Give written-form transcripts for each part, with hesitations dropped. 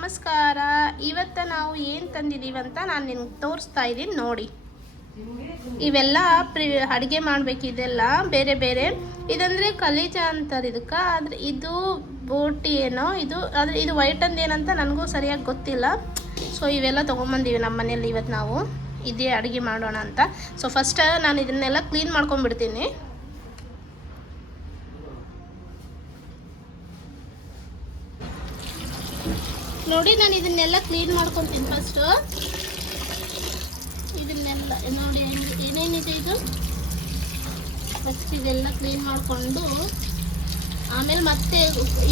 ನಮಸ್ಕಾರ. ಇವತ್ತು ನಾವು ಏನು ತಂದಿದ್ದೀವಿ ಅಂತ ನಾನು ನಿಮ್ಗೆ ತೋರಿಸ್ತಾ ಇದ್ದೀನಿ ನೋಡಿ. ಇವೆಲ್ಲ ಅಡುಗೆ ಮಾಡಬೇಕು. ಇದೆಲ್ಲ ಬೇರೆ ಬೇರೆ. ಇದಂದರೆ ಕಲೇಜ ಅಂತಾರೆ ಇದಕ್ಕೆ. ಆದರೆ ಇದು ಬೋಟಿ ಏನೋ ಇದು. ಆದರೆ ಇದು ವೈಟ್ ಅಂದು ಏನಂತ ನನಗೂ ಸರಿಯಾಗಿ ಗೊತ್ತಿಲ್ಲ. ಸೊ ಇವೆಲ್ಲ ತೊಗೊಂಬಂದೀವಿ ನಮ್ಮ ಮನೇಲಿ. ಇವತ್ತು ನಾವು ಇದೇ ಅಡುಗೆ ಮಾಡೋಣ ಅಂತ. ಸೊ ಫಸ್ಟ್ ನಾನು ಇದನ್ನೆಲ್ಲ ಕ್ಲೀನ್ ಮಾಡ್ಕೊಂಡ್ಬಿಡ್ತೀನಿ. ನೋಡಿ, ನಾನು ಇದನ್ನೆಲ್ಲ ಕ್ಲೀನ್ ಮಾಡ್ಕೊತೀನಿ ಫಸ್ಟು. ಇದನ್ನೆಲ್ಲ ನೋಡಿ ಏನೇನಿದೆ ಇದು. ಫಸ್ಟ್ ಇದೆಲ್ಲ ಕ್ಲೀನ್ ಮಾಡಿಕೊಂಡು ಆಮೇಲೆ ಮತ್ತೆ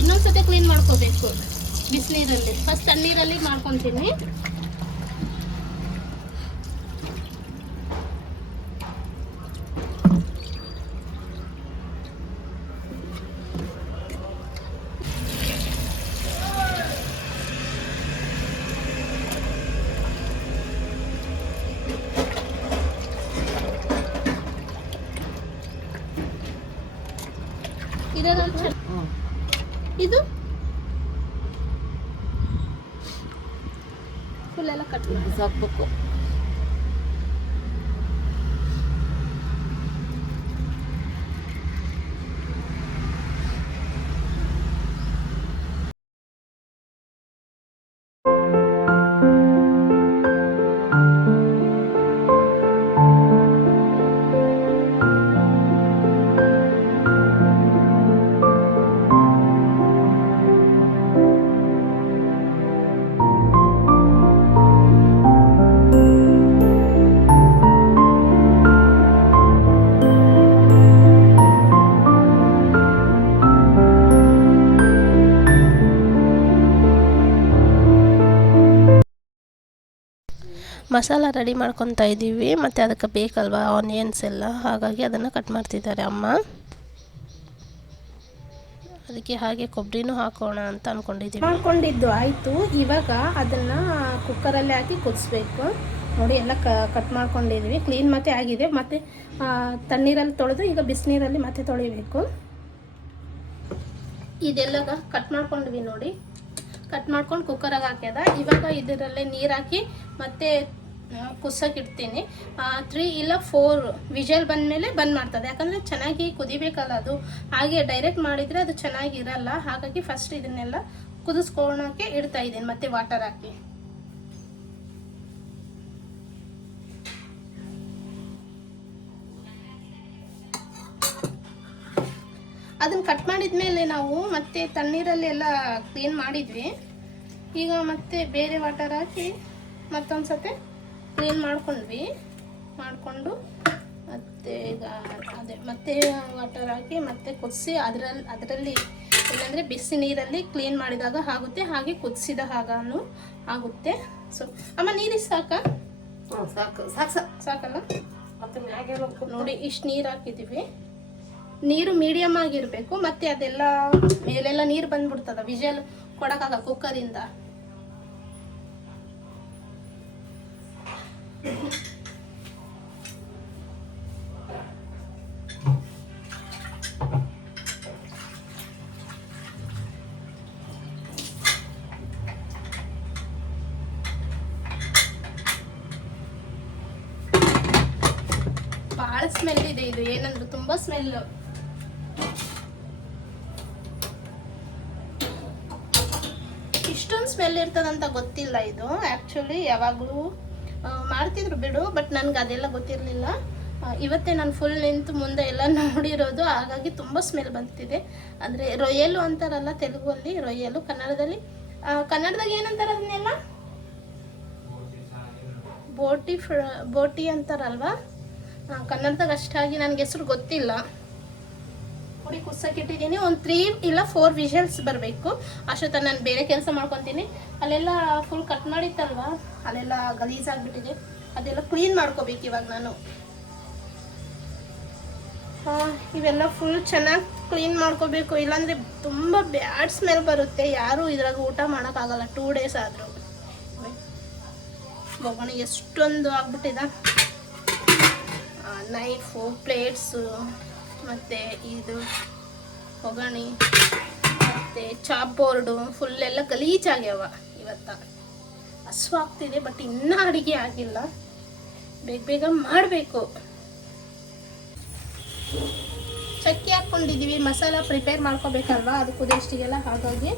ಇನ್ನೊಂದ್ಸತಿ ಕ್ಲೀನ್ ಮಾಡ್ಕೋಬೇಕು ಬಿಸಿನೀರಲ್ಲಿ. ಫಸ್ಟ್ ತಣ್ಣೀರಲ್ಲಿ ಮಾಡ್ಕೊತೀನಿ. ಇದು ಫುಲ್ ಎಲ್ಲ ಕಟ್ ಮಾಡಿ ಸಾಕಬೇಕು. ಮಸಾಲ ರೆಡಿ ಮಾಡ್ಕೊತಾ ಇದ್ದೀವಿ. ಮತ್ತು ಅದಕ್ಕೆ ಬೇಕಲ್ವಾ ಆನಿಯನ್ಸ್ ಎಲ್ಲ, ಹಾಗಾಗಿ ಅದನ್ನು ಕಟ್ ಮಾಡ್ತಿದ್ದಾರೆ ಅಮ್ಮ. ಅದಕ್ಕೆ ಹಾಗೆ ಕೊಬ್ಬರಿನೂ ಹಾಕೋಣ ಅಂತ ಅಂದ್ಕೊಂಡಿದ್ದೀವಿ. ಮಾಡ್ಕೊಂಡಿದ್ದು ಆಯಿತು. ಇವಾಗ ಅದನ್ನು ಕುಕ್ಕರಲ್ಲಿ ಹಾಕಿ ಕುದಿಸ್ಬೇಕು. ನೋಡಿ ಎಲ್ಲ ಕಟ್ ಮಾಡ್ಕೊಂಡಿದ್ದೀವಿ. ಕ್ಲೀನ್ ಮತ್ತೆ ಆಗಿದೆ. ಮತ್ತು ತಣ್ಣೀರಲ್ಲಿ ತೊಳೆದು ಈಗ ಬಿಸಿನೀರಲ್ಲಿ ಮತ್ತೆ ತೊಳಿಬೇಕು. ಇದೆಲ್ಲ ಕಟ್ ಮಾಡ್ಕೊಂಡ್ವಿ ನೋಡಿ. ಕಟ್ ಮಾಡ್ಕೊಂಡು ಕುಕ್ಕರಾಗ ಹಾಕ್ಯದ. ಇವಾಗ ಇದರಲ್ಲೇ ನೀರು ಹಾಕಿ ಮತ್ತೆ ಕುಸಕ್ಕೆ ಇಡ್ತೀನಿ. 3 ಇಲ್ಲ 4 ವಿಷಲ್ ಬಂದಮೇಲೆ ಬಂದ್ ಮಾಡ್ತದೆ. ಯಾಕಂದರೆ ಚೆನ್ನಾಗಿ ಕುದಿಬೇಕಲ್ಲ ಅದು. ಹಾಗೆ ಡೈರೆಕ್ಟ್ ಮಾಡಿದರೆ ಅದು ಚೆನ್ನಾಗಿರಲ್ಲ. ಹಾಗಾಗಿ ಫಸ್ಟ್ ಇದನ್ನೆಲ್ಲ ಕುದಿಸ್ಕೊಳ್ಳೋಕೆ ಇಡ್ತಾ ಇದ್ದೀನಿ. ಮತ್ತೆ ವಾಟರ್ ಹಾಕಿ ಅದನ್ನು ಕಟ್ ಮಾಡಿದ್ಮೇಲೆ ನಾವು ಮತ್ತೆ ತಣ್ಣೀರಲ್ಲಿ ಎಲ್ಲ ಕ್ಲೀನ್ ಮಾಡಿದ್ವಿ. ಈಗ ಮತ್ತೆ ಬೇರೆ ವಾಟರ್ ಹಾಕಿ ಮತ್ತೊಂದ್ಸತಿ ಕ್ಲೀನ್ ಮಾಡಿಕೊಂಡು ಮತ್ತೆ ಈಗ ಅದೇ ಮತ್ತೆ ವಾಟರ್ ಹಾಕಿ ಮತ್ತೆ ಕುದಿಸಿ ಅದರಲ್ಲಿ ಇಲ್ಲಾಂದರೆ ಬಿಸಿ ನೀರಲ್ಲಿ ಕ್ಲೀನ್ ಮಾಡಿದಾಗ ಆಗುತ್ತೆ, ಹಾಗೆ ಕುದಿಸಿದ ಹಾಗಾನು ಆಗುತ್ತೆ. ಸೊ ಅಮ್ಮ ನೀರು ಸಾಕಾ? ಸಾಕಲ್ಲ? ನೋಡಿ ಇಷ್ಟು ನೀರು ಹಾಕಿದ್ದೀವಿ. ನೀರು ಮೀಡಿಯಮ್ ಆಗಿರಬೇಕು. ಮತ್ತು ಅದೆಲ್ಲ ಮೇಲೆಲ್ಲ ನೀರು ಬಂದ್ಬಿಡ್ತದ ವಿಷಲ್ ಕೊಡೋಕ್ಕಾಗ ಕುಕ್ಕರಿಂದ. ಭಾಳ ಸ್ಮೆಲ್ ಇದೆ ಇದು. ಏನಂದ್ರೆ ತುಂಬ ಸ್ಮೆಲ್. ಇಷ್ಟೊಂದು ಸ್ಮೆಲ್ ಇರ್ತದಂತ ಗೊತ್ತಿಲ್ಲ. ಇದು ಆ್ಯಕ್ಚುಲಿ ಯಾವಾಗಲೂ ಮಾಡ್ತಿದ್ರು ಬಿಡು, ಬಟ್ ನನಗೆ ಅದೆಲ್ಲ ಗೊತ್ತಿರಲಿಲ್ಲ. ಇವತ್ತೇ ನಾನು ಫುಲ್ ನಿಂತು ಮುಂದೆ ಎಲ್ಲ ನೋಡಿರೋದು. ಹಾಗಾಗಿ ತುಂಬ ಸ್ಮೆಲ್ ಬಂತಿದೆ. ಅಂದರೆ ರೊಯ್ಯಲು ಅಂತಾರಲ್ಲ ತೆಲುಗಲ್ಲಿ, ರೊಯ್ಯಲು. ಕನ್ನಡದಾಗ ಏನಂತಾರೆ ಅದನ್ನೆಲ್ಲ? ಬೋಟಿ ಅಂತಾರಲ್ವಾ. ಕನ್ನಡದಾಗ ಅಷ್ಟಾಗಿ ನನಗೆ ಹೆಸರು ಗೊತ್ತಿಲ್ಲ. ನೋಡಿ ಕುದಿಸೋಕ್ಕಿಟ್ಟಿದ್ದೀನಿ. ಒಂದು 3 ಇಲ್ಲ 4 ವಿಷಲ್ಸ್ ಬರಬೇಕು. ಅಷ್ಟೊತ್ತ ನಾನು ಬೇರೆ ಕೆಲಸ ಮಾಡ್ಕೊತೀನಿ. ಅಲ್ಲೆಲ್ಲ ಫುಲ್ ಕಟ್ ಮಾಡಿತ್ತಲ್ವ, ಅಲ್ಲೆಲ್ಲ ಗಲೀಜಾಗಿಬಿಟ್ಟಿದೆ. ಅದೆಲ್ಲ ಕ್ಲೀನ್ ಮಾಡ್ಕೋಬೇಕು ಇವಾಗ ನಾನು. ಇವೆಲ್ಲ ಫುಲ್ ಚೆನ್ನಾಗಿ ಕ್ಲೀನ್ ಮಾಡ್ಕೋಬೇಕು. ಇಲ್ಲಾಂದರೆ ತುಂಬ ಬ್ಯಾಡ್ ಸ್ಮೆಲ್ ಬರುತ್ತೆ. ಯಾರೂ ಇದ್ರಾಗ ಊಟ ಮಾಡೋಕ್ಕಾಗಲ್ಲ 2 ಡೇಸ್ ಆದರೂ. ಬೊಗಣಿ ಎಷ್ಟೊಂದು ಆಗ್ಬಿಟ್ಟಿದೆ. ನೈಫು, ಪ್ಲೇಟ್ಸು, ಮತ್ತು ಇದು ಒಗ್ಗರಣೆ ಮತ್ತು ಚಾಪ್ ಬೋರ್ಡು ಫುಲ್ಲೆಲ್ಲ ಗಲೀಜಾಗ್ಯಾವ. ಇವತ್ತು. ಹಸು ಆಗ್ತಿದೆ, ಬಟ್ ಇನ್ನೂ ಅಡುಗೆ ಆಗಿಲ್ಲ. ಬೇಗ ಬೇಗ ಮಾಡಬೇಕು. ಚಕ್ಕೆ ಹಾಕ್ಕೊಂಡಿದ್ದೀವಿ, ಮಸಾಲ ಪ್ರಿಪೇರ್ ಮಾಡ್ಕೋಬೇಕಲ್ವಾ, ಅದು ಕುದಿಯಷ್ಟಿಗೆಲ್ಲ. ಹಾಗಾಗಿ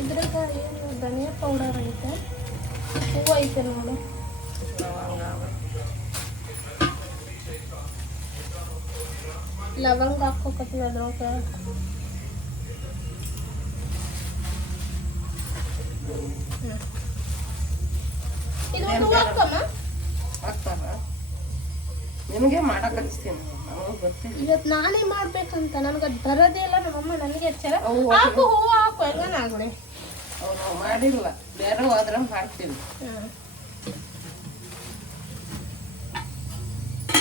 ಇದ್ರಾಗ ಏನು ಧನಿಯಾ ಪೌಡರ್ ಐತೆ, ಹೂವು ಐತೆ ನೋಡು, ಲವಂಗ ಹಾಕ್ಕೋಕತ್ತೀವಿ ಅದ್ರೊಳಗೆ. ಇದು ಒಂದು ಹೂವು ಹಾಕಮ್ಮ. ನಿಮಗೆ ಮಾಡಕ್ ಹಚ್ತೀನಿ, ಗೊತ್ತಿಲ್ಲ. ಇವತ್ತು ನಾನೇ ಮಾಡ್ಬೇಕಂತ ನನಗೆ ಅದು ಬರೋದೇ ಇಲ್ಲ. ನಮ್ಮಮ್ಮ ನನಗೆ ಹೆಚ್ಚಾರ ಹಾಕು, ಹೂವು ಹಾಕು, ಹೆಂಗನಾಗ್ಲಿ. ಅವ್ರು ಮಾಡಿಲ್ಲ, ಬೇರೆ ಹೋದ್ರೆ ಮಾಡ್ತೀವಿ.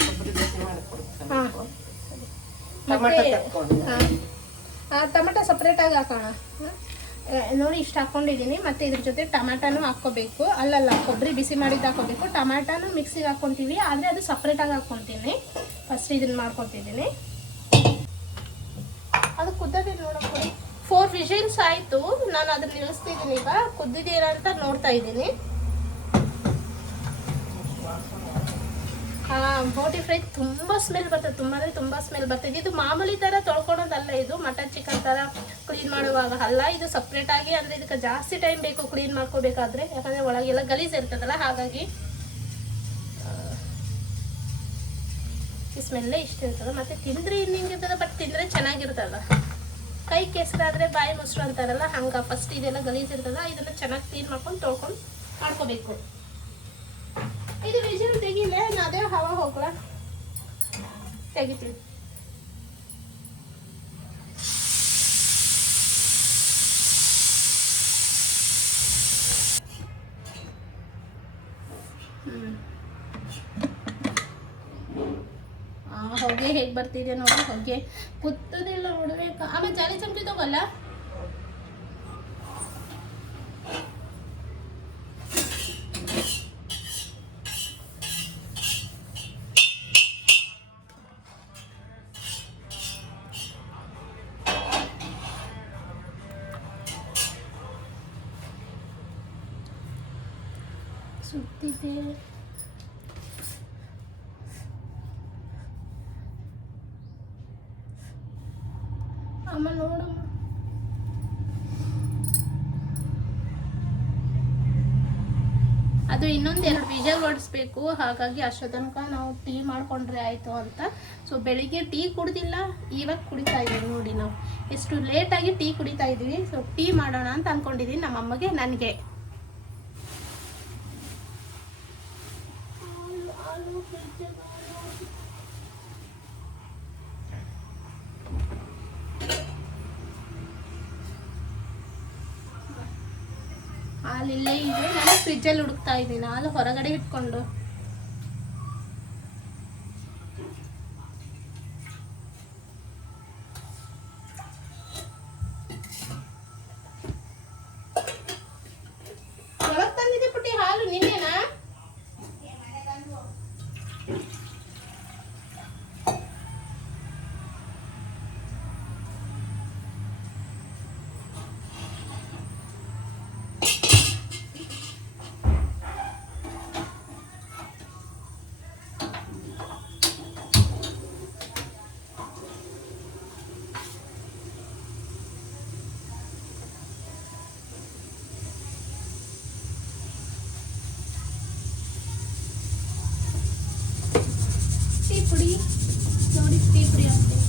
ಕೊಬ್ಬರಿ ದೋಸೆ ಮಾಡಿಕೊಡ್ತಾರೆ. ಟೊಮೆಟೊ ಸಪ್ರೇಟಾಗಿ ಹಾಕೋಣ. ನೋಡಿ ಇಷ್ಟು ಹಾಕ್ಕೊಂಡಿದ್ದೀನಿ. ಮತ್ತು ಇದ್ರ ಜೊತೆ ಟೊಮ್ಯಾಟೋನು ಹಾಕ್ಕೋಬೇಕು. ಅಲ್ಲಲ್ಲ, ಕೊಬ್ಬರಿ ಬಿಸಿ ಮಾಡಿದ್ದು ಹಾಕ್ಕೋಬೇಕು. ಟೊಮ್ಯಾಟೋನು ಮಿಕ್ಸಿಗೆ ಹಾಕ್ಕೊತೀವಿ, ಆದರೆ ಅದು ಸಪ್ರೇಟಾಗಿ ಹಾಕ್ಕೊತೀನಿ. ಫಸ್ಟ್ ಇದನ್ನು ಮಾಡ್ಕೊತಿದ್ದೀನಿ. ಅದು ಕುದ್ದದಿಲ್ಲ ನೋಡಕ್ಕೆ. 4 ವಿಷಲ್ಸ್ ಆಯಿತು. ನಾನು ಅದನ್ನ ನಿಲ್ಲಿಸ್ತಿದ್ದೀನಿ. ಈಗ ಕುದ್ದಿದ್ದೀರ ಅಂತ ನೋಡ್ತಾ ಇದ್ದೀನಿ. ಬೋಟಿ ಫ್ರೈ ತುಂಬ ಸ್ಮೆಲ್ ಬರ್ತದೆ, ತುಂಬ ಅಂದರೆ ತುಂಬ ಸ್ಮೆಲ್ ಬರ್ತದೆ. ಇದು ಮಾಮೂಲಿ ಥರ ತೊಳ್ಕೊಳೋದಲ್ಲ, ಇದು ಮಟನ್ ಚಿಕನ್ ಥರ ಕ್ಲೀನ್ ಮಾಡುವಾಗ ಅಲ್ಲ. ಇದು ಸಪ್ರೇಟಾಗಿ, ಅಂದರೆ ಇದಕ್ಕೆ ಜಾಸ್ತಿ ಟೈಮ್ ಬೇಕು ಕ್ಲೀನ್ ಮಾಡ್ಕೋಬೇಕಾದ್ರೆ, ಯಾಕಂದರೆ ಒಳಗೆಲ್ಲ ಗಲೀಜು ಇರ್ತದಲ್ಲ. ಹಾಗಾಗಿ ಈ ಸ್ಮೆಲ್ಲೇ ಇಷ್ಟ ಇರ್ತದೆ. ಮತ್ತು ತಿಂದರೆ ಇನ್ನಿಂಗಿರ್ತದೆ, ಬಟ್ ತಿಂದರೆ ಚೆನ್ನಾಗಿರ್ತದ. ಕೈ ಕೆಸರಾದರೆ ಬಾಯಿ ಮೊಸರು ಅಂತಾರಲ್ಲ, ಹಂಗೆ ಫಸ್ಟ್ ಇದೆಲ್ಲ ಗಲೀಜು ಇರ್ತದ. ಇದನ್ನು ಚೆನ್ನಾಗಿ ಕ್ಲೀನ್ ಮಾಡ್ಕೊಂಡು ತೊಳ್ಕೊಂಡು ಮಾಡ್ಕೋಬೇಕು. ಇದು ವಿಜಿಲ್ ತೆಗಿಲೆ, ಅದೇ ಹವಾ ಹೋಗ್ಲಾ, ತೆಗಿತೀವಿ. ಹೊಗೆ ಹೇಗೆ ಬರ್ತಿದೆ ನೋಡಿ, ಹೊಗೆ ಕುತ್ತದಿಲ್ಲ ನೋಡ್ಬೇಕು. ಆಮೇಲೆ ಜಾಲಿ ಚಮಚಿ ತಗೋಲ್ಲ. ಸುತ್ತಿದೆ. ಅಮ್ಮ ನೋಡಮ್ಮ, ಅದು ಇನ್ನೊಂದೆರಡು ವಿಜಲ್ ಹೊಡಿಸ್ಬೇಕು. ಹಾಗಾಗಿ ಅಷ್ಟೋ ತನಕ ನಾವು ಟೀ ಮಾಡ್ಕೊಂಡ್ರೆ ಆಯಿತು ಅಂತ. ಸೊ ಬೆಳಿಗ್ಗೆ ಟೀ ಕುಡ್ದಿಲ್ಲ, ಇವಾಗ ಕುಡಿತಾ ಇದ್ದೀವಿ ನೋಡಿ. ನಾವು ಎಷ್ಟು ಲೇಟಾಗಿ ಟೀ ಕುಡಿತಾ ಇದ್ವಿ. ಸೊ ಟೀ ಮಾಡೋಣ ಅಂತ ಅಂದ್ಕೊಂಡಿದ್ದೀನಿ, ನಮ್ಮಮ್ಮಗೆ ನನಗೆ. ಹಾಲಿಲ್ಲೇ ಇದೆ, ನಾನು ಫ್ರಿಜ್ಜಲ್ಲಿ ಹುಡುಕ್ತಾ ಇದ್ದೀನಿ. ಹಾಲು ಹೊರಗಡೆ ಇಟ್ಕೊಂಡು. ಒಳಗೆ ತಂದಿದೆ ಪುಟ್ಟಿ ಹಾಲು, ನಿನ್ನೆನಾ? ಪುಡಿ ನೋಡಿ, ಟೀ ಪುಡಿ ಹಾಕ್ತೀನಿ.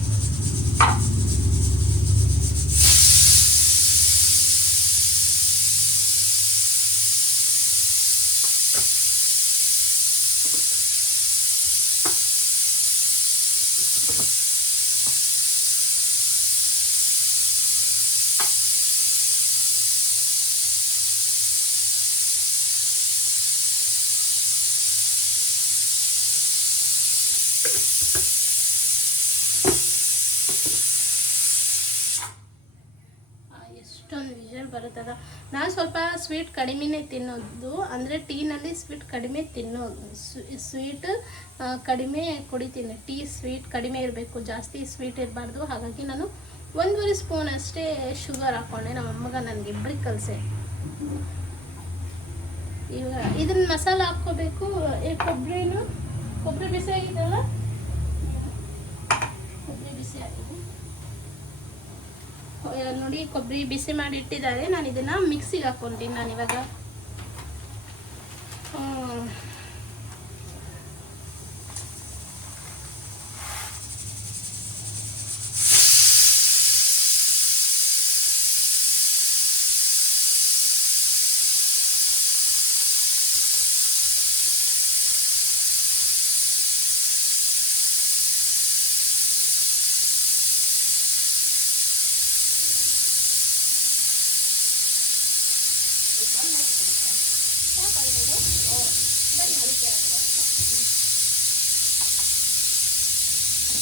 ಎಷ್ಟೊಂದು ವಿಷಲ್ ಬರುತ್ತದ. ನಾನು ಸ್ವಲ್ಪ ಸ್ವೀಟ್ ಕಡಿಮೆನೇ ತಿನ್ನೋದು, ಅಂದರೆ ಟೀನಲ್ಲಿ ಸ್ವೀಟ್ ಕಡಿಮೆ ತಿನ್ನೋದು. ಸ್ವೀಟ್ ಕಡಿಮೆ ಕುಡಿತೀನಿ. ಟೀ ಸ್ವೀಟ್ ಕಡಿಮೆ ಇರಬೇಕು, ಜಾಸ್ತಿ ಸ್ವೀಟ್ ಇರಬಾರ್ದು. ಹಾಗಾಗಿ ನಾನು 1.5 ಸ್ಪೂನ್ ಅಷ್ಟೇ ಶುಗರ್ ಹಾಕ್ಕೊಂಡೆ. ನಮ್ಮಮ್ಮಗ ನನಗೆ ಇಬ್ಬರಿಗೆ ಕಲಿಸೆ. ಈಗ ಇದನ್ನ ಮಸಾಲ ಹಾಕ್ಕೋಬೇಕು. ಕೊಬ್ಬರಿ ಬಿಸಿ ಆಗಿದೆಯಲ್ಲ, ಕೊಬ್ಬರಿ ಬಿಸಿ ಆಗಿದೆ ನೋಡಿ. ಕೊಬ್ಬರಿ ಬಿಸಿ ಮಾಡಿ ಇಟ್ಟಿದ್ದಾರೆ. ನಾನು ಇದನ್ನ ಮಿಕ್ಸಿಗೆ ಹಾಕ್ಕೊಂತೀನಿ ನಾನು ಇವಾಗ.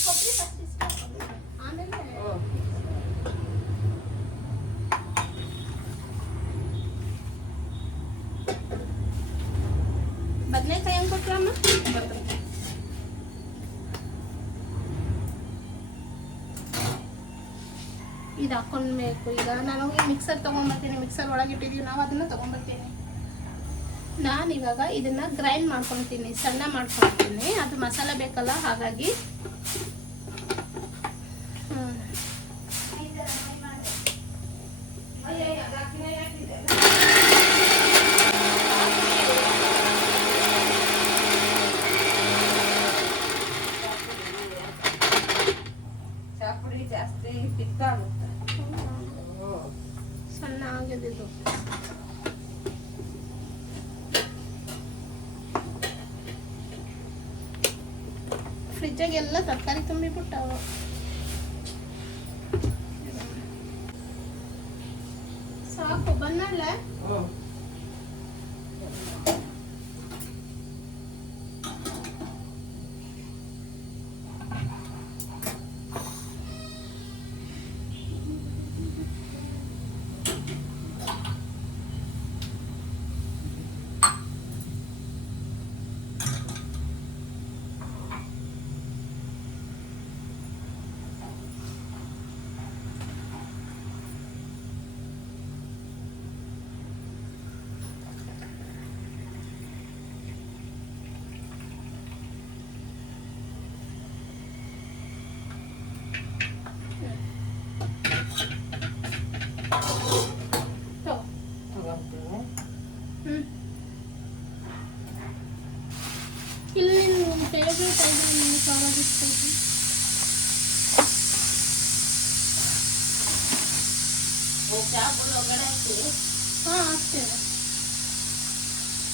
ಕೊಬ್ಬರಿ ಫಸ್ಟ್ ಆಮೇಲೆ ಬದನೆಕಾಯಿ ಹೆಂಗೆ ಕೊಟ್ರಮ್ಮ? ಇದು ಹಾಕ್ಕೊಳ್ಬೇಕು. ಈಗ ನಾನು ಹೋಗಿ ಮಿಕ್ಸರ್ ತೊಗೊಂಡ್ಬರ್ತೀನಿ. ಮಿಕ್ಸರ್ ಒಳಗಿಟ್ಟಿದ್ದೀವಿ ನಾವು, ಅದನ್ನು ತೊಗೊಂಡ್ಬರ್ತೀನಿ. ನಾನಿವಾಗ ಇದನ್ನ ಗ್ರೈಂಡ್ ಮಾಡ್ಕೊತೀನಿ, ಸಣ್ಣ ಮಾಡ್ಕೊತೀನಿ. ಅದು ಮಸಾಲ ಬೇಕಲ್ಲ, ಹಾಗಾಗಿ ಚಾಪುಡಿ ಜಾಸ್ತಿ ಪಿತ್ತ ಆಗುತ್ತೆ. ಸಣ್ಣ ಆಗಿದೆ ಇದು. ಫ್ರಿಜ್ಜಾಗೆಲ್ಲ ತರಕಾರಿ ತುಂಬಿಬಿಟ್ಟಾವ. ಸಾಕು ಬಂದಲ್ಲ. ಇಲ್ಲಿ ನಿಮ್ಮ ಫೇವ್ರೇಟ್ ಐಟಮ್ ನೀವು ಸಾರಾಗಿಸ್ತೀವಿ. ಚಾಪುಡಿ ಒಳಗಡೆ ಹಾಕಿ ಹಾಂ ಹಾಕ್ತೇವೆ.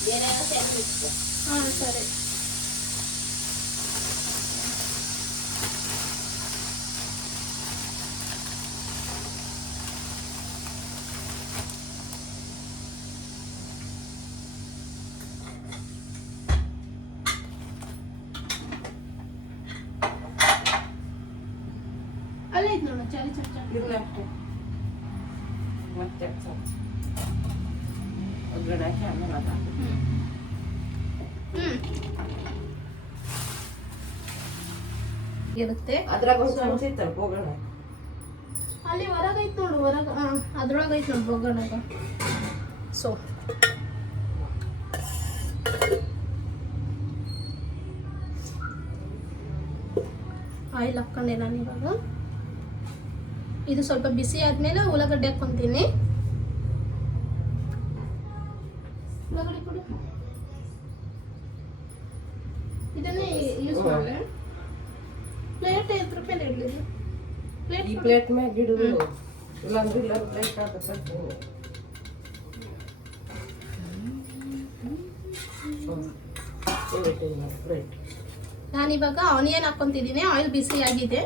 ಬೇರೆ ಸ್ಯಾಂಡ್ವಿಚ್. ಹಾಂ ಸರಿ. ಅಲ್ಲೇ ಇದು ನೋಡು, ಚಾಲಿ ಚಮಚ. ಇಲ್ಲ ಅಷ್ಟೇ. ಮತ್ತೆ ಒಗ್ಗರಣೆ ಹಾಕಿ ಆಮೇಲೆ ಅದು ಹಾಕು. ಇರುತ್ತೆ. ಅದ್ರಾಗ ಒಂದು ಚಮಚ ಇತ್ತಲ್ಲ ಒಗ್ಗರಣೆ. ಅಲ್ಲಿ ಹೊರಗೈತೆ ನೋಡು, ಹೊರಗೆ ಅದ್ರೊಳಗೈತೆ ನೋಡು ಒಗ್ಗರಣೆಗ. ಸೊ ಆಯಿಲ್ ಹಾಕ್ಕೊಂಡೆ ನಾನು ಇವಾಗ. ಇದು ಸ್ವಲ್ಪ ಬಿಸಿ ಆದ್ಮೇಲೆ ಉಳ್ಳಾಗಡ್ಡೆ ಹಾಕ್ಕೊಂತೀನಿ. ಉಳ್ಳಾಗಡ್ಡೆ ಕೊಡು. ಇದನ್ನೇ ಯೂಸ್ ಮಾಡಿ. ಪ್ಲೇಟ್ 5 ರೂಪಾಯಿ ಇಡ್ಲಿದ್ದು. ಈ ಪ್ಲೇಟ್ ಮ್ಯಾಗ ಇಡುದು. ಇಲ್ಲಾಂದ್ರೆ ಇಲ್ಲ ಪ್ಲೇಟ್ ಹಾಕತ್ತೆ. ಪ್ಲೇಟ್ ನಾನಿವಾಗ ಆನಿಯನ್ ಹಾಕ್ಕೊಂತಿದ್ದೀನಿ. ಆಯಿಲ್ ಬಿಸಿ ಆಗಿದೆ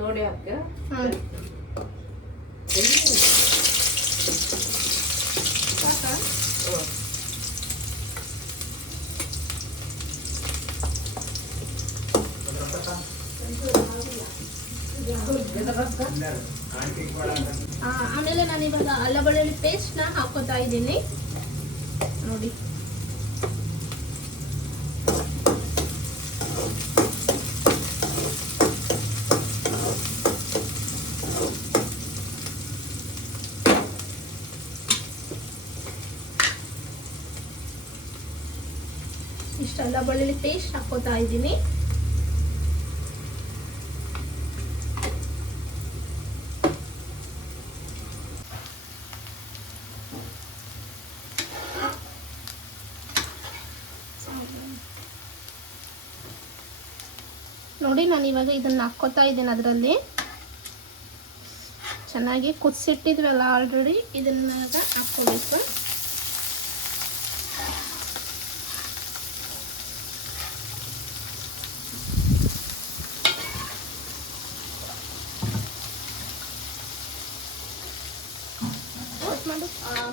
ನೋಡಿ ಹಾಕ. ಹಾಂ ಸಾಕಾ? ಆಮೇಲೆ ನಾನು ಇವಾಗ ಅಲ್ಲ ಬೆಳ್ಳುಳ್ಳಿ ಪೇಸ್ಟ್ನ ಹಾಕೋತಾ ಇದ್ದೀನಿ ನೋಡಿ. ಇಷ್ಟೆಲ್ಲ ಬೆಳ್ಳುಳ್ಳಿ ಪೇಸ್ಟ್ ಹಾಕೋತಾ ಇದ್ದೀನಿ. ನೋಡಿ ನಾನು ಇವಾಗ ಇದನ್ನ ಹಾಕ್ಕೋತಾ ಇದ್ದೀನಿ. ಅದರಲ್ಲಿ ಚೆನ್ನಾಗಿ ಕುದಿಸಿಟ್ಟಿದ್ವಲ್ಲ ಆಲ್ರೆಡಿ, ಇದನ್ನ ಹಾಕ್ಕೋಬೇಕು.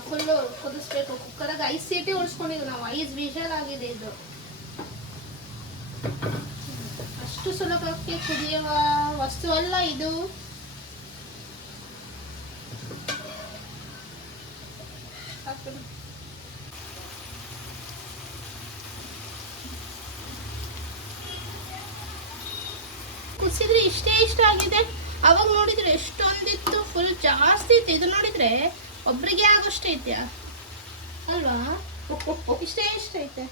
ಫುಲ್ಲು ಕುದಿಸ್ಬೇಕು. ಕುಕ್ಕರಾಗ 5 ಸೀಟಿ ಉಳಿಸ್ಕೊಂಡಿದ್ವಿ ನಾವು. 5 ವಿಷಲ್ ಆಗಿದೆ ಇದು. ಅಷ್ಟು ಸುಲಭಕ್ಕೆ ಕುದಿಯುವ ವಸ್ತು ಅಲ್ಲ ಇದು. ಕುದಿಸಿದ್ರೆ ಇಷ್ಟ ಆಗಿದೆ. ಅವಾಗ ನೋಡಿದ್ರೆ ಎಷ್ಟೊಂದಿತ್ತು, ಫುಲ್ ಜಾಸ್ತಿ ಇತ್ತು. ಇದು ನೋಡಿದ್ರೆ ಒಬ್ರಿಗೆ ಆಗೋಷ್ಟೇ ಐತ್ಯಾ ಅಲ್ವಾ? ಇಷ್ಟ ಐತೆ.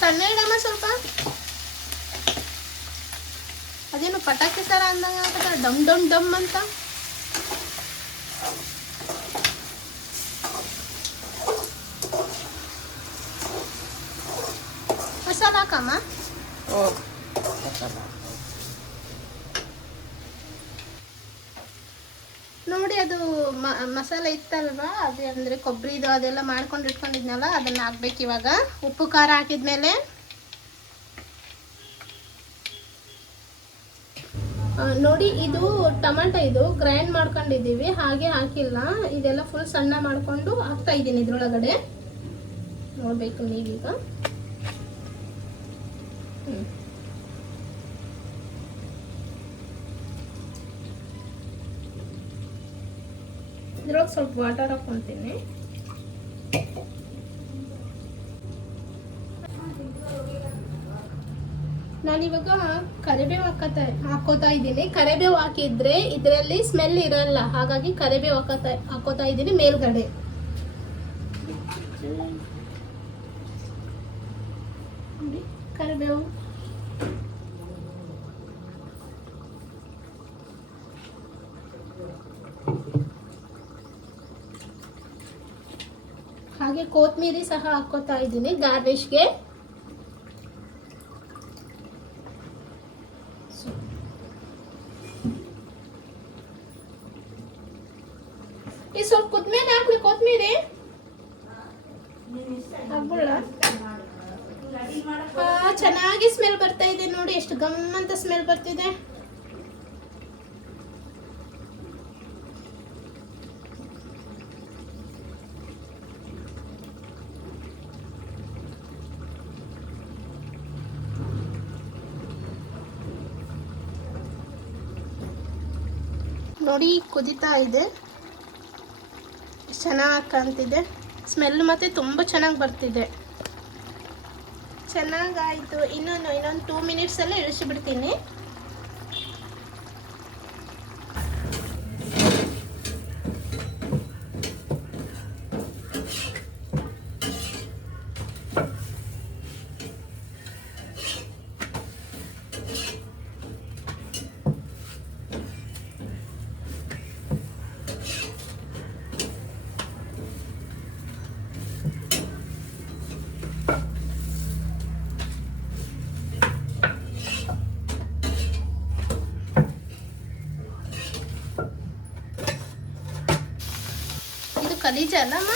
ಸಣ್ಣ ಇಡಮ್ಮ ಸ್ವಲ್ಪ. ಅದೇನು ಪಟಾಕಿ ಥರ ಅಂದಂಗ ಆಗತ್ತ, ಡಮ್ ಡಮ್ ಡಮ್ ಅಂತ. ಮಸಾಲ ಹಾಕಮ್ಮ. ನೋಡಿ ಅದು ಮಸಾಲೆ ಇತ್ತಲ್ವಾ, ಅದೇ ಅಂದರೆ ಕೊಬ್ಬರಿದು ಅದೆಲ್ಲ ಮಾಡ್ಕೊಂಡು ಇಟ್ಕೊಂಡಿದ್ನಲ್ಲ, ಅದನ್ನು ಹಾಕ್ಬೇಕು ಇವಾಗ. ಉಪ್ಪು ಖಾರ ಹಾಕಿದ್ಮೇಲೆ ನೋಡಿ ಇದು ಟೊಮೆಟೊ, ಇದು ಗ್ರೈಂಡ್ ಮಾಡ್ಕೊಂಡಿದ್ದೀವಿ, ಹಾಗೆ ಹಾಕಿಲ್ಲ. ಇದೆಲ್ಲ ಫುಲ್ ಸಣ್ಣ ಮಾಡಿಕೊಂಡು ಹಾಕ್ತಾ ಇದ್ದೀನಿ ಇದ್ರೊಳಗಡೆ. ನೋಡಬೇಕು ನೀವೀಗ. ಇದ್ರೊಳಗೆ ಸ್ವಲ್ಪ ವಾಟರ್ ಹಾಕ್ಕೊಂತೀನಿ. ನಾನಿವಾಗ ಕರಿಬೇವು ಹಾಕೋತಾ ಇದ್ದೀನಿ. ಕರಿಬೇವು ಹಾಕಿದ್ರೆ ಇದರಲ್ಲಿ ಸ್ಮೆಲ್ ಇರಲ್ಲ, ಹಾಗಾಗಿ ಕರಿಬೇವು ಹಾಕೋತಾ ಇದ್ದೀನಿ ಮೇಲ್ಗಡೆ. ಕರಿಬೇವು ಹಾಗೆ ಕೊತ್ತಂಬರಿ ಸಹ ಹಾಕೋತಾ ಇದ್ದೀನಿ ಗಾರ್ನಿಷ್ಗೆ. ಈ ಸ್ವಲ್ಪ ಕುದ್ಮೇಲೆ ಹಾಕ್ಲಿ ಕೊತ್ತಂಬರಿ. ಹಾಕ್ಬಿಡ. ಚೆನ್ನಾಗಿ ಸ್ಮೆಲ್ ಬರ್ತಾ ಇದೆ ನೋಡಿ, ಎಷ್ಟು ಗಮ್ ಅಂತ ಸ್ಮೆಲ್ ಬರ್ತಿದೆ. ನೋಡಿ ಕುದಿತಾ ಇದೆ, ಚೆನ್ನಾಗಿ ಕಾಣ್ತಿದೆ. ಸ್ಮೆಲ್ ಮತ್ತೆ ತುಂಬ ಚೆನ್ನಾಗಿ ಬರ್ತಿದೆ. ಚೆನ್ನಾಗಾಯಿತು. ಇನ್ನೊಂದು 2 ಮಿನಿಟ್ಸಲ್ಲೇ ಇಳಿಸಿಬಿಡ್ತೀನಿ. ಕಲೀಜ ಅಲ್ಲಮ್ಮ,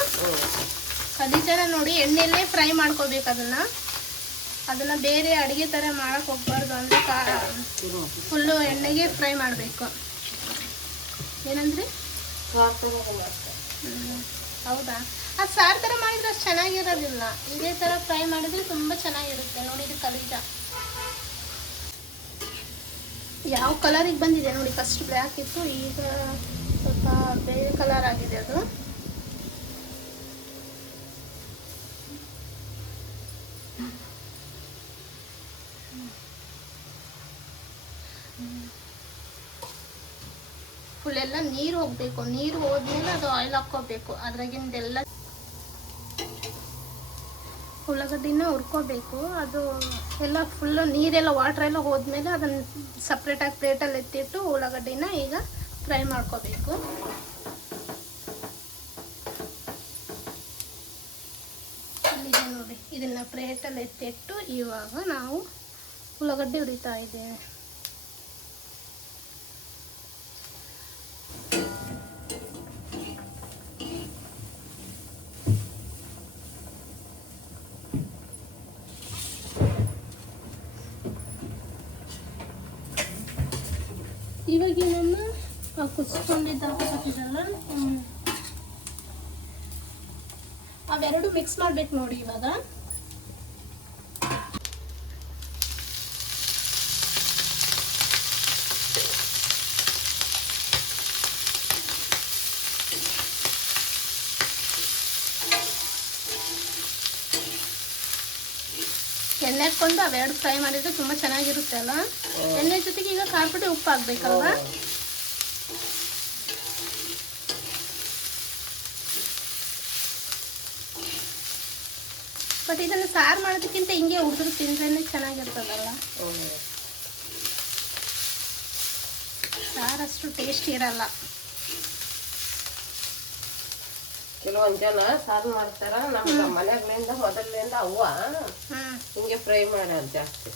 ಕಲೀಜನ ನೋಡಿ ಎಣ್ಣೆಯಲ್ಲೇ ಫ್ರೈ ಮಾಡ್ಕೋಬೇಕು ಅದನ್ನ. ಅದನ್ನು ಬೇರೆ ಅಡುಗೆ ಥರ ಮಾಡೋಕ್ಕೆ ಹೋಗ್ಬಾರ್ದು, ಅಂದರೆ ಫುಲ್ಲು ಎಣ್ಣೆಗೆ ಫ್ರೈ ಮಾಡಬೇಕು. ಏನಂದರೆ ಹೌದಾ? ಅದು ಸಾರು ಥರ ಮಾಡಿದರೆ ಅಷ್ಟು ಚೆನ್ನಾಗಿರೋದಿಲ್ಲ. ಇದೇ ಥರ ಫ್ರೈ ಮಾಡಿದರೆ ತುಂಬ ಚೆನ್ನಾಗಿರುತ್ತೆ. ನೋಡಿ, ಇದು ಕಲೀಜ ಯಾವ ಕಲರಿಗೆ ಬಂದಿದೆ ನೋಡಿ. ಫಸ್ಟ್ ಬ್ಲ್ಯಾಕ್ ಇತ್ತು, ಈಗ ಸ್ವಲ್ಪ ಬೇರೆ ಕಲರ್ ಆಗಿದೆ ಅದು. ಫುಲ್ಲೆಲ್ಲ ನೀರು ಹೋಗಬೇಕು. ನೀರು ಹೋದ್ಮೇಲೆ ಅದು ಆಯಿಲ್ ಹಾಕ್ಕೋಬೇಕು. ಅದ್ರಾಗಿಂದೆಲ್ಲ ಉಳ್ಳಾಗಡ್ಡಿನ ಹುರ್ಕೋಬೇಕು. ಅದು ಎಲ್ಲ ಫುಲ್ಲು ನೀರೆಲ್ಲ ವಾಟ್ರೆಲ್ಲ ಹೋದ್ಮೇಲೆ ಅದನ್ನು ಸಪ್ರೇಟಾಗಿ ಪ್ಲೇಟಲ್ಲಿ ಎತ್ತಿಟ್ಟು ಉಳ್ಳಾಗಡ್ಡಿನ ಈಗ ಫ್ರೈ ಮಾಡ್ಕೋಬೇಕು. ಇಲ್ಲಿದೆ ನೋಡಿ, ಇದನ್ನು ಪ್ಲೇಟಲ್ಲಿ ಎತ್ತಿಟ್ಟು ಇವಾಗ ನಾವು ಉಳ್ಳಾಗಡ್ಡಿ ಹುರಿತಾ ಇದ್ದೇವೆ. ಇವಾಗ ಇವನ್ನ ಕುದಿಸ್ಕೊಂಡಿದ್ದ ಹಾಕೋತಿದ್ದಲ್ಲ, ಅವೆರಡು ಮಿಕ್ಸ್ ಮಾಡ್ಬೇಕು ನೋಡಿ. ಇವಾಗ ಎಣ್ಣೆ ಹಾಕ್ಕೊಂಡು ಅವೆರಡು ಫ್ರೈ ಮಾಡಿದ್ರೆ ತುಂಬ ಚೆನ್ನಾಗಿರುತ್ತೆ ಅಲ್ಲ. ಎಣ್ಣೆ ಜೊತೆಗೆ ಈಗ ಖಾರ ಪುಡಿ, ಉಪ್ಪು ಹಾಕ್ಬೇಕಲ್ವಾ? ಬಟ್ ಇದನ್ನು ಸಾರು ಮಾಡೋದಕ್ಕಿಂತ ಹಿಂಗೆ ಹುರಿದ್ರು ತಿಂದ್ರೆ ಚೆನ್ನಾಗಿರ್ತದಲ್ಲ. ಸಾರು ಅಷ್ಟು ಟೇಸ್ಟ್ ಇರಲ್ಲ. ಕೆಲವೊಂದು ಜನ ಸಾರು ಮಾಡ್ತಾರ, ನಮ್ಗೆ ಮನೆಗಳಿಂದ ಮೊದಲಿಂದ ಅವ್ವ ಹಿಂಗೆ ಫ್ರೈ ಮಾಡ್ಯಾರ ಜಾಸ್ತಿ.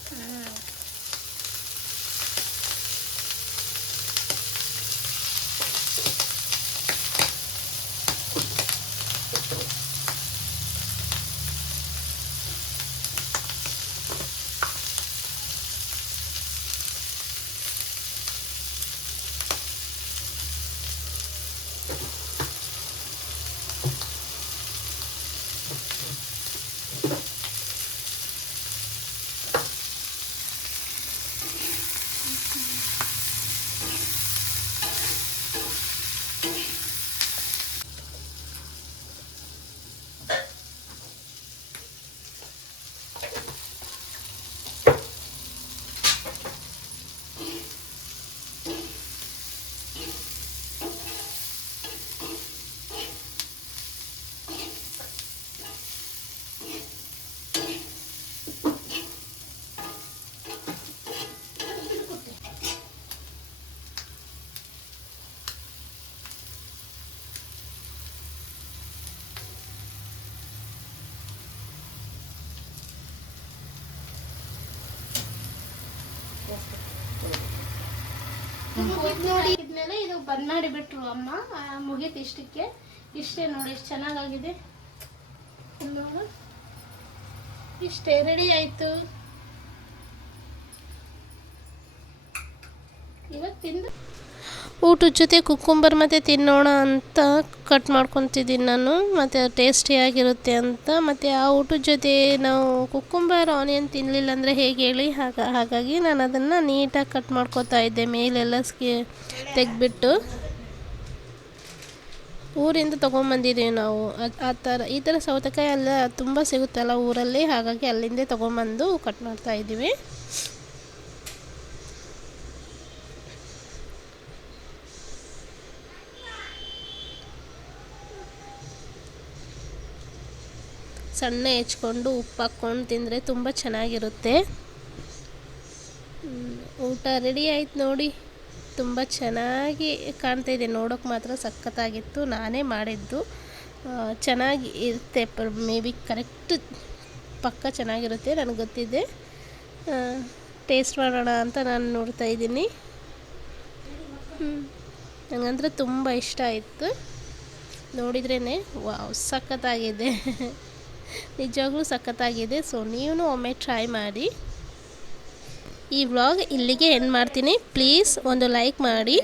ನೋಡಿ, ಇದ್ಮೇಲೆ ಇದು ಬಂದ್ ಮಾಡಿ ಬಿಟ್ರು ಅಮ್ಮ. ಮುಗೀತು ಇಷ್ಟಕ್ಕೆ. ಇಷ್ಟೇ ನೋಡಿ, ಎಷ್ಟು ಚೆನ್ನಾಗಾಗಿದೆ. ಇಷ್ಟೇ ರೆಡಿ ಆಯ್ತು. ಇವಾಗ ತಿಂದು ಊಟದ ಜೊತೆ ಕುಕ್ಕುಂಬರ್ ಮತ್ತು ತಿನ್ನೋಣ ಅಂತ ಕಟ್ ಮಾಡ್ಕೊತಿದ್ದೀನಿ ನಾನು, ಮತ್ತು ಟೇಸ್ಟಿಯಾಗಿರುತ್ತೆ ಅಂತ. ಮತ್ತು ಆ ಊಟದ ಜೊತೆ ನಾವು ಕುಕ್ಕುಂಬರ್ ಆನಿಯನ್ ತಿನ್ನಲಿಲ್ಲ ಅಂದರೆ ಹೇಗೆ ಹೇಳಿ, ಹಾಗಾಗಿ ನಾನು ಅದನ್ನು ನೀಟಾಗಿ ಕಟ್ ಮಾಡ್ಕೊತಾ ಇದ್ದೆ, ಮೇಲೆಲ್ಲ ತೆಗೆದ್ಬಿಟ್ಟು. ಊರಿಂದ ತೊಗೊಂಬಂದಿದ್ದೀವಿ ನಾವು. ಈ ಥರ ಸೌತೆಕಾಯಿ ಎಲ್ಲ ತುಂಬ ಸಿಗುತ್ತಲ್ಲ ಊರಲ್ಲಿ, ಹಾಗಾಗಿ ಅಲ್ಲಿಂದೇ ತೊಗೊಂಬಂದು ಕಟ್ ಮಾಡ್ತಾ ಇದ್ದೀವಿ. ಸಣ್ಣ ಹೆಚ್ಕೊಂಡು ಉಪ್ಪು ಹಾಕ್ಕೊಂಡು ತಿಂದರೆ ತುಂಬ ಚೆನ್ನಾಗಿರುತ್ತೆ. ಊಟ ರೆಡಿ ಆಯ್ತು ನೋಡಿ. ತುಂಬ ಚೆನ್ನಾಗಿ ಕಾಣ್ತಾ ಇದೆ, ನೋಡೋಕೆ ಮಾತ್ರ ಸಖತ್ತಾಗಿತ್ತು. ನಾನೇ ಮಾಡಿದ್ದು. ಚೆನ್ನಾಗಿ ಇರುತ್ತೆ, ಮೇ ಬಿ ಕರೆಕ್ಟ್ ಪಕ್ಕ ಚೆನ್ನಾಗಿರುತ್ತೆ, ನನಗೆ ಗೊತ್ತಿದೆ. ಟೇಸ್ಟ್ ಮಾಡೋಣ ಅಂತ ನಾನು ನೋಡ್ತಾ ಇದ್ದೀನಿ. ನನಗಂದ್ರೆ ತುಂಬ ಇಷ್ಟ ಆಯಿತು. ನೋಡಿದ್ರೇ ವಾವ್, ಸಖತ್ತಾಗಿದೆ. ನಿಜವಾಗ್ಲೂ ಸಖತ್ತಾಗಿದೆ. ಸೊ ನೀವು ಒಮ್ಮೆ ಟ್ರೈ ಮಾಡಿ. ಈ ವ್ಲಾಗ್ ಇಲ್ಲಿಗೆ ಎಂಡ್ ಮಾಡ್ತೀನಿ. ಪ್ಲೀಸ್ ಒಂದು ಲೈಕ್ ಮಾಡಿ.